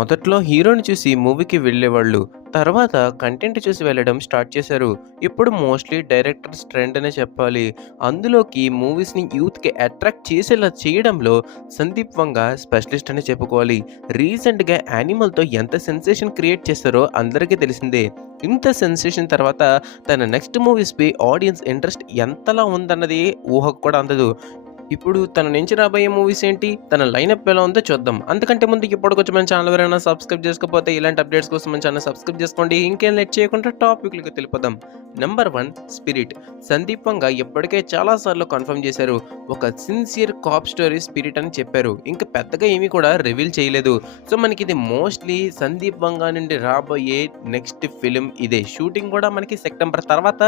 మొదట్లో హీరోని చూసి మూవీకి వెళ్ళేవాళ్ళు. తర్వాత కంటెంట్ చూసి వెళ్ళడం స్టార్ట్ చేశారు. ఇప్పుడు మోస్ట్‌లీ డైరెక్టర్స్ ట్రెండ్ అనే చెప్పాలి. అందులోకి మూవీస్‌ని యూత్‌కి అట్రాక్ట్ చేసేలా చేయడంలో సందీప్ వంగ స్పెషలిస్ట్ అనే చెప్పుకోవాలి. రీసెంట్‌గా 'యానిమల్'తో ఎంత సెన్సేషన్ క్రియేట్ చేశారో అందరికీ తెలిసిందే. ఇంత సెన్సేషన్ తర్వాత తన నెక్స్ట్ మూవీస్‌పై ఆడియన్స్ ఇంట్రెస్ట్ ఎంతలా ఉందన్నది ఊహకు కూడా అందదు. ఇప్పుడు తన నుంచి రాబోయే మూవీస్ ఏంటి? తన లైనప్ ఎలా ఉందో చూద్దాం. అంతకంటే ముందు ఇప్పటికొచ్చి మన ఛానల్ ఎవరైనా సబ్స్క్రైబ్ చేసుకోకపోతే ఇలాంటి అప్డేట్స్ కోసం మన ఛానల్ సబ్స్క్రైబ్ చేసుకోండి. ఇంకేం లేట్ చేయకుండా టాపిక్‌లకి వెళ్ళిపోదాం. Number 1 spirit. సందీప్ వంగ ఇప్పటికే చాలా సార్లు కన్ఫర్మ్ చేశారు. ఒక సిన్సియర్ కాప్ స్టోరీ స్పిరిట్ అని చెప్పారు. ఇంకా పెద్దగా ఏమీ కూడా రివీల్ చేయలేదు. సో మనకి ఇది మోస్ట్‌లీ సందీప్ వంగ నుండి రాబోయే నెక్స్ట్ ఫిల్మ్ ఇదే. షూటింగ్ కూడా మనకి సెప్టెంబర్ తర్వాత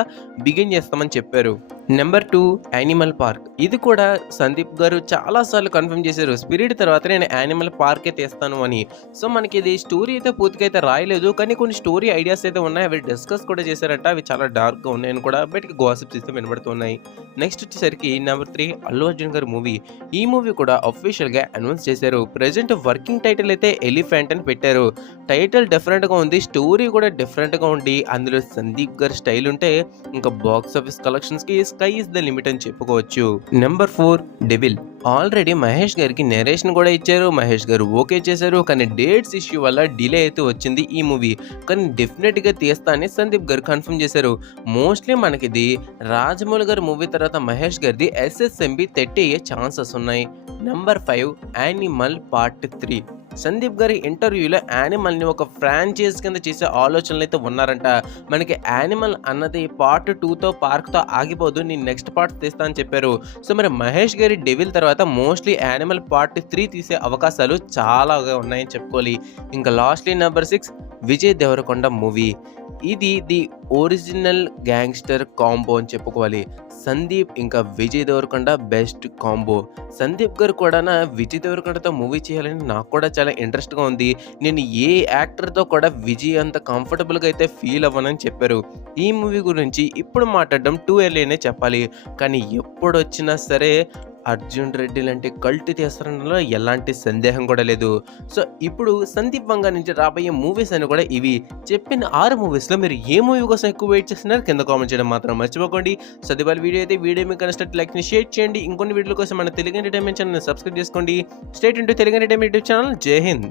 బిగిన్ చేస్తామని చెప్పారు. Number 2 animal park. ఇది కూడా సందీప్ గారు చాలా సార్లు కన్ఫర్మ్ చేశారు. స్పిరిట్ తర్వాత నేను యానిమల్ పార్కే తీస్తాను అని. సో మనకి ఇది స్టోరీ అయితే పూర్తిగా అయితే రాయలేదు. కానీ కొన్ని స్టోరీ ఐడియాస్ అయితే ఉన్నాయి. అవి డిస్కస్ కూడా చేశారట. అవి చాలా డార్క్‌గా ఉన్నాయని కూడా బయటికి గాసిప్స్ అయితే వినబడుతున్నాయి. నెక్స్ట్ వచ్చేసరికి నెంబర్ 3 అల్లు అర్జున్ గారి మూవీ. ఈ మూవీ కూడా అఫీషియల్‌గా అనౌన్స్ చేశారు. ప్రెజెంట్ వర్కింగ్ టైటిల్ అయితే ఎలిఫెంట్ అని పెట్టారు. టైటిల్ డిఫరెంట్‌గా ఉంది. స్టోరీ కూడా డిఫరెంట్‌గా ఉండి అందులో సందీప్ గారి స్టైల్ ఉంటే ఇంకా బాక్స్ ఆఫీస్ కలెక్షన్స్‌కి స్కై ఇస్ ద లిమిట్ అని చెప్పుకోవచ్చు. Number 4 devil. ఆల్రెడీ మహేష్ గారికి నరేషన్ కూడా ఇచ్చారు. మహేష్ గారు ఓకే చేశారు. కానీ డేట్స్ ఇష్యూ వల్ల డిలే అయితే వచ్చింది ఈ మూవీ. కానీ డెఫినెట్‌గా తీస్తా అని సందీప్ గారు కన్ఫర్మ్ చేశారు. మోస్ట్‌లీ మనకిది రాజమౌళి గారి మూవీ తర్వాత మహేష్ గారిది ఎస్ఎస్ఎంబి 30 అయ్యే ఛాన్సెస్ ఉన్నాయి. Number 5 animal part 3. సందీప్ గారి ఇంటర్వ్యూలో యానిమల్ని ఒక ఫ్రాంచైజ్ కింద చేసే ఆలోచనలు అయితే ఉన్నారంట. మనకి యానిమల్ అన్నది పార్ట్ 2తో పార్క్తో ఆగిపోదు, నేను నెక్స్ట్ పార్ట్ తీస్తా అని చెప్పారు. సో మరి మహేష్ గారి డెవిల్ తర్వాత మోస్ట్లీ యానిమల్ పార్ట్ 3 తీసే అవకాశాలు చాలాగా ఉన్నాయని చెప్పుకోవాలి. ఇంకా lastly number 6 Vijay Deverakonda movie. ఇది ది ఒరిజినల్ గ్యాంగ్స్టర్ కాంబో అని చెప్పుకోవాలి. సందీప్ ఇంకా విజయ్ దేవరకొండ బెస్ట్ కాంబో. సందీప్ గారు కూడా విజయ్ దేవరకొండతో మూవీ చేయాలని నాకు కూడా చాలా ఇంట్రెస్ట్గా ఉంది. నేను ఏ యాక్టర్తో కూడా విజయ్ అంత కంఫర్టబుల్గా అయితే ఫీల్ అవ్వనని చెప్పారు. ఈ మూవీ గురించి ఇప్పుడు మాట్లాడడం టూ ఎర్లీ అనే చెప్పాలి. కానీ ఎప్పుడు వచ్చినా సరే అర్జున్ రెడ్డి లాంటి కల్ట్ తీస్తారనలో ఎలాంటి సందేహం కూడా లేదు. సో ఇప్పుడు సందీప్ వంగ నుంచి రాబోయే మూవీస్ అని కూడా ఇవి. చెప్పిన 6 మూవీస్లో మీరు ఏ మూవీ కోసం ఎక్కువ వెయిట్ చేస్తున్నారు కింద కామెంట్ చేయడం మాత్రం మర్చిపోకండి. సో అది వాళ్ళ వీడియో అయితే వీడియో మీకు నచ్చినట్టు లైక్ని షేర్ చేయండి. ఇంకొన్ని వీడియోల కోసం మన తెలుగు ఎంటర్టైన్మెంట్ ఛానల్ సబ్స్క్రైబ్ చేసుకోండి. State into Telugu entertainment YouTube channel. జై హింద్.